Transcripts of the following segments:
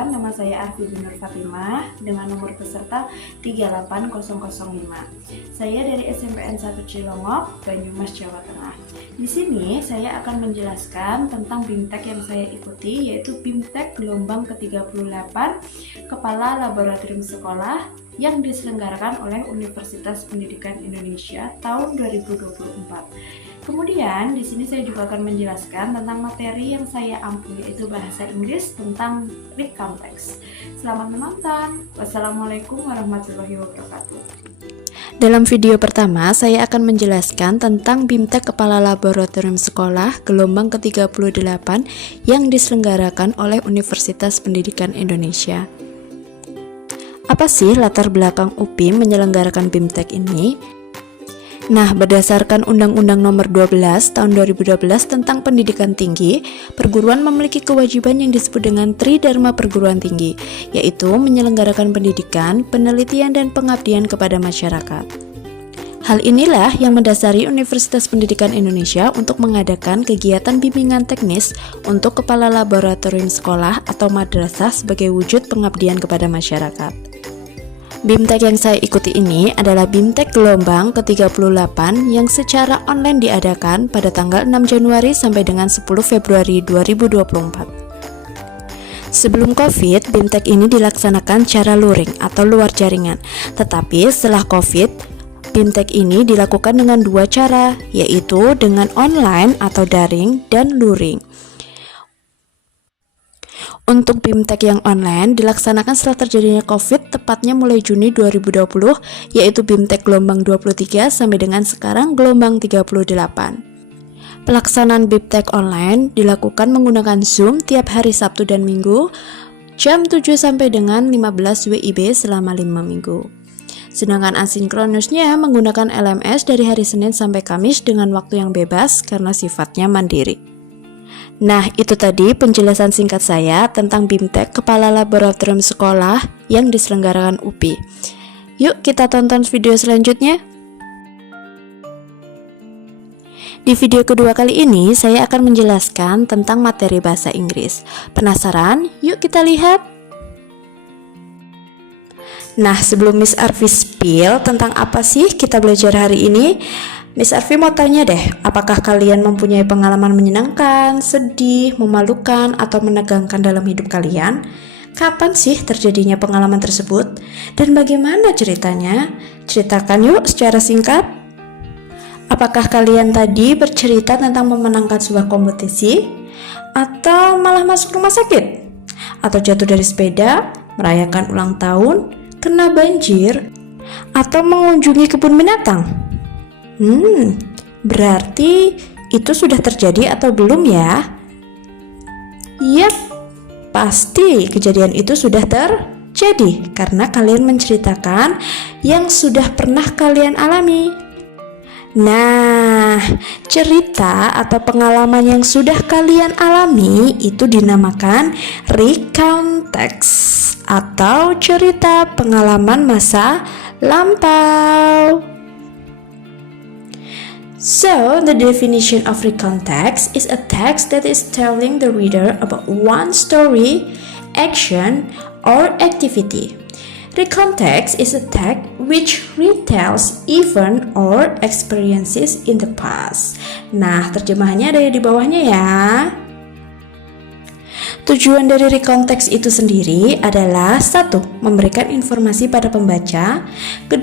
Perkenalkan, nama saya Arfi Binur Fatimah dengan nomor peserta 38005. Saya dari SMPN 1 Cilongok, Banyumas, Jawa Tengah. Di sini saya akan menjelaskan tentang BIMTEK yang saya ikuti, yaitu BIMTEK gelombang ke-38 Kepala Laboratorium Sekolah yang diselenggarakan oleh Universitas Pendidikan Indonesia tahun 2024. Kemudian di sini saya juga akan menjelaskan tentang materi yang saya ampu, yaitu bahasa Inggris tentang read context. Selamat menonton. Wassalamualaikum warahmatullahi wabarakatuh. Dalam video pertama, saya akan menjelaskan tentang BIMTEK Kepala Laboratorium Sekolah gelombang ke-38 yang diselenggarakan oleh Universitas Pendidikan Indonesia. Apa sih latar belakang UPI menyelenggarakan BIMTEK ini? Nah, berdasarkan Undang-Undang Nomor 12 Tahun 2012 tentang Pendidikan Tinggi, perguruan memiliki kewajiban yang disebut dengan Tridharma Perguruan Tinggi, yaitu menyelenggarakan pendidikan, penelitian, dan pengabdian kepada masyarakat. Hal inilah yang mendasari Universitas Pendidikan Indonesia untuk mengadakan kegiatan bimbingan teknis untuk kepala laboratorium sekolah atau madrasah sebagai wujud pengabdian kepada masyarakat. BIMTEK yang saya ikuti ini adalah BIMTEK gelombang ke-38 yang secara online diadakan pada tanggal 6 Januari sampai dengan 10 Februari 2024. Sebelum COVID, BIMTEK ini dilaksanakan secara luring atau luar jaringan. Tetapi setelah COVID, BIMTEK ini dilakukan dengan dua cara, yaitu dengan online atau daring dan luring. Untuk BIMTEK yang online dilaksanakan setelah terjadinya COVID, tepatnya mulai Juni 2020, yaitu BIMTEK gelombang 23 sampai dengan sekarang gelombang 38. Pelaksanaan BIMTEK online dilakukan menggunakan Zoom tiap hari Sabtu dan Minggu, jam 7 sampai dengan 15 WIB selama 5 minggu. Sedangkan asinkronusnya menggunakan LMS dari hari Senin sampai Kamis dengan waktu yang bebas karena sifatnya mandiri. Nah, itu tadi penjelasan singkat saya tentang BIMTEK Kepala Laboratorium Sekolah yang diselenggarakan UPI. Yuk kita tonton video selanjutnya. Di video kedua kali ini, saya akan menjelaskan tentang materi bahasa Inggris. Penasaran? Yuk kita lihat. Nah, sebelum Miss Arfi spill tentang apa sih kita belajar hari ini, Miss Arfi mau tanya deh, apakah kalian mempunyai pengalaman menyenangkan, sedih, memalukan, atau menegangkan dalam hidup kalian? Kapan sih terjadinya pengalaman tersebut? Dan bagaimana ceritanya? Ceritakan yuk secara singkat. Apakah kalian tadi bercerita tentang memenangkan sebuah kompetisi? Atau malah masuk rumah sakit? Atau jatuh dari sepeda, merayakan ulang tahun, kena banjir, atau mengunjungi kebun binatang? Berarti itu sudah terjadi atau belum ya? Yap, pasti kejadian itu sudah terjadi karena kalian menceritakan yang sudah pernah kalian alami. Nah, cerita atau pengalaman yang sudah kalian alami itu dinamakan recount text atau cerita pengalaman masa lampau. So, the definition of recount text is a text that is telling the reader about one story, action, or activity. Recount text is a text which retells event or experiences in the past. Nah, terjemahannya ada di bawahnya ya. Tujuan dari recount text itu sendiri adalah 1. Memberikan informasi pada pembaca, 2.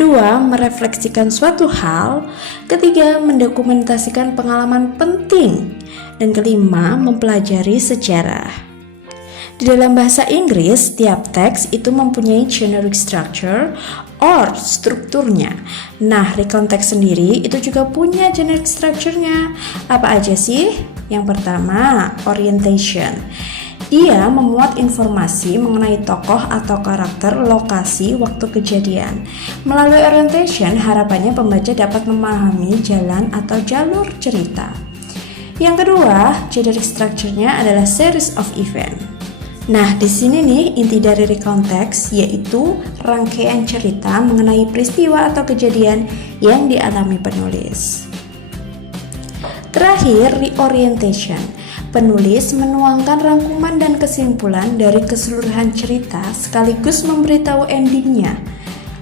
Merefleksikan suatu hal, 3. Mendokumentasikan pengalaman penting, dan 5. Mempelajari sejarah. Di dalam bahasa Inggris, setiap teks itu mempunyai generic structure or strukturnya. Nah, recount text sendiri itu juga punya generic structure-nya. Apa aja sih? Yang pertama, orientation. Dia memuat informasi mengenai tokoh atau karakter, lokasi, waktu kejadian. Melalui orientation, harapannya pembaca dapat memahami jalan atau jalur cerita. Yang kedua, generic structure-nya adalah series of event. Nah, di sini nih inti dari recount text yaitu rangkaian cerita mengenai peristiwa atau kejadian yang dialami penulis. Terakhir, reorientation. penulis menuangkan rangkuman dan kesimpulan dari keseluruhan cerita sekaligus memberitahu endingnya,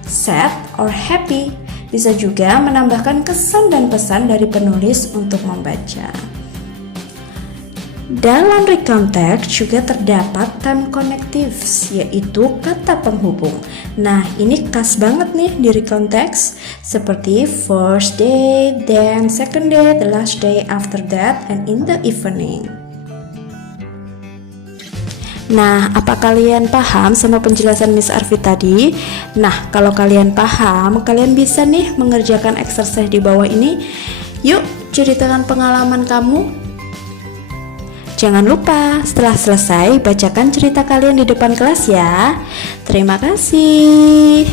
sad or happy. Bisa juga menambahkan kesan dan pesan dari penulis untuk membaca. Dalam recount text juga terdapat time connectives, yaitu kata penghubung. Nah, ini khas banget nih di recount text, seperti first day, then second day, the last day after that, and in the evening. Nah, apa kalian paham sama penjelasan Miss Arfi tadi? Nah, kalau kalian paham, kalian bisa nih mengerjakan exercise di bawah ini. Yuk, ceritakan pengalaman kamu. Jangan lupa setelah selesai bacakan cerita kalian di depan kelas ya. Terima kasih.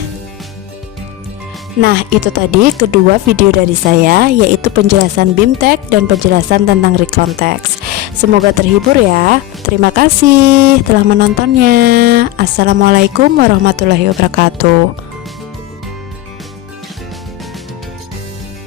Nah, itu tadi kedua video dari saya, yaitu penjelasan BIMTEK dan penjelasan tentang recount text. Semoga terhibur ya. Terima kasih telah menontonnya. Assalamualaikum warahmatullahi wabarakatuh.